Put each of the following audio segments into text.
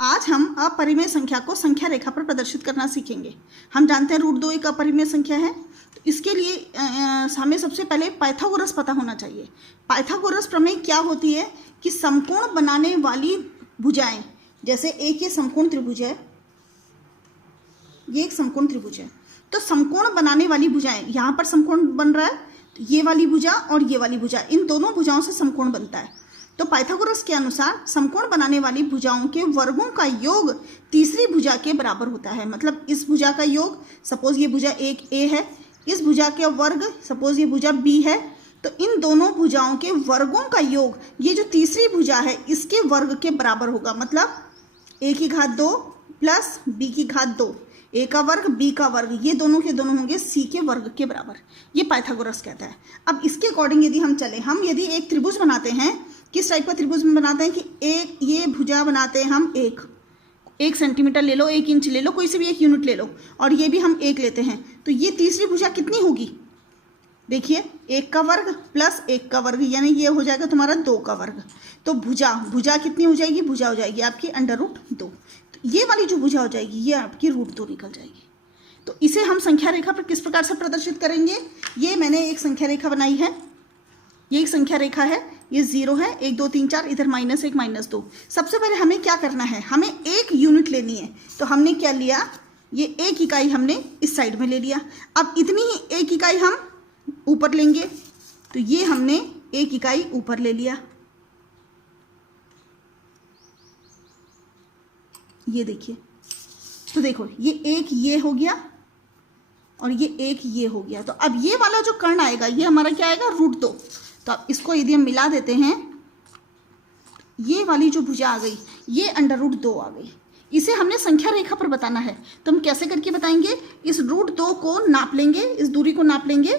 आज हम अपरिमेय संख्या को संख्या रेखा पर प्रदर्शित करना सीखेंगे। हम जानते हैं √2 एक अपरिमेय संख्या है। तो इसके लिए हमें सबसे पहले पाइथागोरस पता होना चाहिए। पाइथागोरस प्रमेय क्या होती है कि समकोण बनाने वाली भुजाएं, जैसे एक ये समकोण त्रिभुज है, ये एक समकोण त्रिभुज है, तो समकोण बनाने वाली भुजाएं, यहाँ पर समकोण बन रहा है, तो ये वाली भुजा और ये वाली भुजा, इन दोनों भुजाओं से समकोण बनता है। तो पाइथागोरस के अनुसार समकोण बनाने वाली भुजाओं के वर्गों का योग तीसरी भुजा के बराबर होता है। मतलब इस भुजा का योग, सपोज ये भुजा एक ए है, इस भुजा के वर्ग सपोज ये भुजा बी है, तो इन दोनों भुजाओं के वर्गों का योग ये जो तीसरी भुजा है इसके वर्ग के बराबर होगा। मतलब a की घात 2 प्लस b की घात 2, a का वर्ग b का वर्ग, ये दोनों के दोनों होंगे c के वर्ग के बराबर। ये पाइथागोरस कहता है। अब इसके अकॉर्डिंग यदि हम चले, हम यदि एक त्रिभुज बनाते हैं, किस टाइप का त्रिभुज में बनाते हैं कि एक ये भुजा बनाते हैं हम, एक सेंटीमीटर ले लो, 1 इंच ले लो, कोई से भी एक यूनिट ले लो, और ये भी हम 1 लेते हैं, तो ये तीसरी भुजा कितनी होगी? देखिए 1 का वर्ग प्लस 1 का वर्ग, यानी ये हो जाएगा तुम्हारा 2 का वर्ग। तो भुजा कितनी हो जाएगी? भुजा हो जाएगी आपकी √2। तो ये वाली जो भुजा हो जाएगी ये आपकी √2 निकल जाएगी। तो इसे हम संख्या रेखा पर किस प्रकार से प्रदर्शित करेंगे? ये मैंने एक संख्या रेखा बनाई है, ये एक संख्या रेखा है, ये 0 है, 1 2 3 4, इधर -1 -2। सबसे पहले हमें क्या करना है, हमें 1 यूनिट लेनी है। तो हमने क्या लिया, ये 1 इकाई हमने इस साइड में ले लिया। अब इतनी ही 1 इकाई हम ऊपर लेंगे, तो ये हमने 1 इकाई ऊपर ले लिया। ये देखिए, तो देखो ये 1 ये हो गया और ये 1 ये हो गया। तो अब ये वाला जो कर्ण आएगा ये हमारा क्या आएगा? √2। तो अब इसको यदि हम मिला देते हैं, ये वाली जो भुजा आ गई ये √2 आ गई। इसे हमने संख्या रेखा पर बताना है, तो हम कैसे करके बताएंगे? इस √2 को नाप लेंगे, इस दूरी को नाप लेंगे।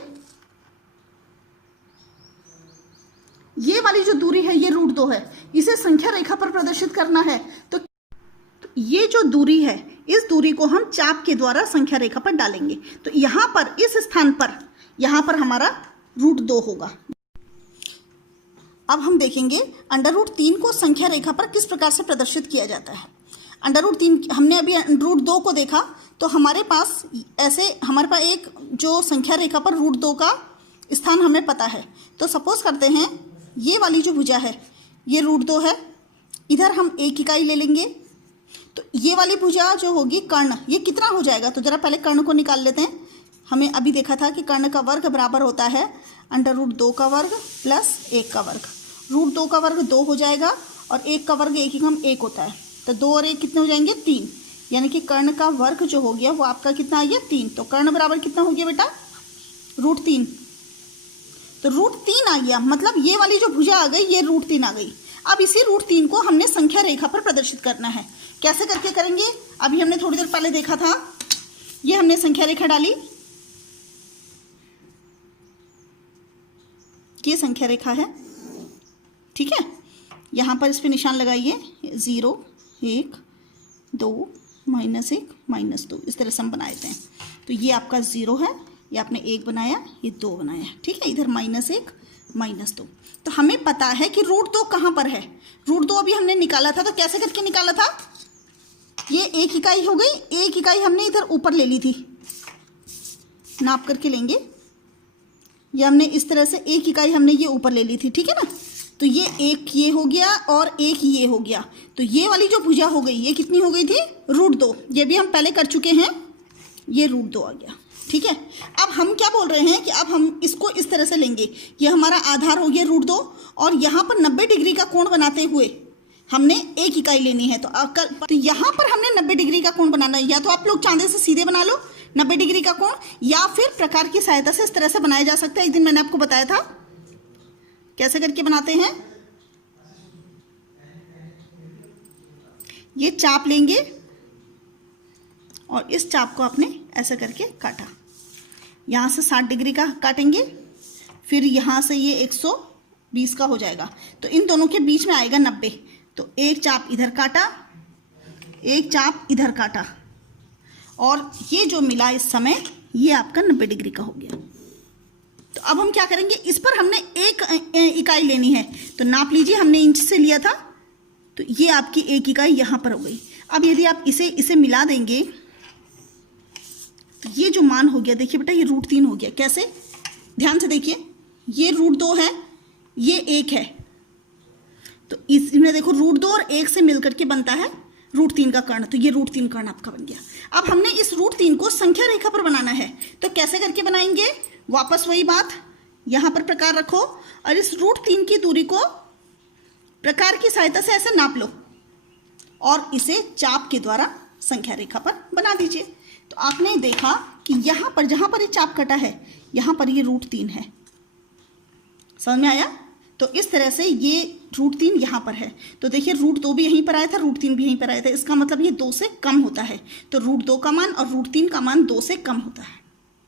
ये वाली जो दूरी है ये √2 है, इसे संख्या रेखा पर प्रदर्शित करना है। तो ये जो दूरी है, इस दूरी को हम चाप के द्वारा संख्या रेखा पर डालेंगे। तो यहाँ पर इस स्थान पर, यहाँ पर हमारा √2 होगा। अब हम देखेंगे √3 को संख्या रेखा पर किस प्रकार से प्रदर्शित किया जाता है। √3 हमने अभी √2 को देखा, तो हमारे पास ऐसे, हमारे पास एक जो संख्या रेखा पर √2 का स्थान हमें पता है। तो सपोज करते हैं ये वाली जो भुजा है ये √2 है, इधर हम 1 इकाई ले लेंगे। तो ये वाली भुजा जो होगी कर्ण, ये कितना हो जाएगा? तो जरा पहले कर्ण को निकाल लेते हैं। हमें अभी देखा था कि कर्ण का वर्ग बराबर होता है √2 का वर्ग प्लस 1 का वर्ग। √2 का वर्ग 2 हो जाएगा और 1 का वर्ग 1 होता है। तो 2 और 1 कितने हो जाएंगे? 3। यानी कि कर्ण का वर्ग जो हो गया वो आपका कितना आ गया? 3। तो कर्ण बराबर कितना हो गया बेटा? √3। तो √3 आ गया, मतलब ये वाली जो भुजा आ गई ये √3 आ गई। अब इसी √3 को हमने संख्या रेखा पर प्रदर्शित करना है। कैसे करके करेंगे? अभी हमने थोड़ी देर पहले देखा था, ये हमने संख्या रेखा डाली, ये संख्या रेखा है, ठीक है। यहाँ पर इस पे निशान लगाइए, 0 1 2 -1 -2, इस तरह से हम बनाए थे। तो ये आपका 0 है, ये आपने 1 बनाया, ये 2 बनाया, ठीक है। इधर -1 -2। तो हमें पता है कि √2 कहाँ पर है। √2 अभी हमने निकाला था, तो कैसे करके निकाला था? ये 1 इकाई हो गई, 1 इकाई हमने इधर ऊपर ले ली थी, नाप करके लेंगे। ये हमने इस तरह से 1 इकाई हमने ये ऊपर ले ली थी, ठीक है ना। तो ये 1 ये हो गया और 1 ये हो गया। तो ये वाली जो भुजा हो गई ये कितनी हो गई थी? √2। ये भी हम पहले कर चुके हैं, ये √2 आ गया, ठीक है। अब हम क्या बोल रहे हैं कि अब हम इसको इस तरह से लेंगे, ये हमारा आधार हो गया √2 और यहाँ पर 90 डिग्री का कोण बनाते हुए हमने 1 इकाई लेनी है। तो यहाँ पर हमने 90 डिग्री का कोण बनाना है। या तो आप लोग चांदे से सीधे बना लो 90 डिग्री का कोण, या फिर प्रकार की सहायता से इस तरह से बनाया जा सकता है। एक दिन मैंने आपको बताया था कैसे करके बनाते हैं। ये चाप लेंगे और इस चाप को आपने ऐसा करके काटा, यहाँ से 60 डिग्री का काटेंगे, फिर यहाँ से ये 120 का हो जाएगा। तो इन दोनों के बीच में आएगा 90। तो एक चाप इधर काटा, एक चाप इधर काटा, और ये जो मिला इस समय ये आपका 90 डिग्री का हो गया। तो अब हम क्या करेंगे, इस पर हमने 1 इकाई लेनी है। तो नाप लीजिए, हमने इंच से लिया था, तो ये आपकी एक इकाई यहाँ पर हो गई। अब यदि आप इसे मिला देंगे तो ये जो मान हो गया, देखिए बेटा ये √3 हो गया। कैसे? ध्यान से देखिए, ये √2 है, ये 1 है, तो इसमें देखो √2 और 1 से मिलकर के बनता है √3 का कर्ण, तो ये √3 कर्ण आपका बन गया। अब हमने इस √3 को संख्या रेखा पर बनाना है, तो कैसे करके बनाएंगे? वापस वही बात, यहाँ पर प्रकार रखो और इस √3 की दूरी को प्रकार की सहायता से ऐसे नाप लो और इसे चाप के द्वारा संख्या रेखा पर बना दीजिए। तो आपने देखा कि यहाँ पर जहाँ पर ये चाप कटा है, यहाँ पर ये √3 है। समझ में आया? तो इस तरह से ये √3 यहाँ पर है, तो देखिए √2 भी यहीं पर आया था, √3 भी यहीं पर आया था, इसका मतलब ये 2 से कम होता है। तो √2 का मान और √3 का मान 2 से कम होता है।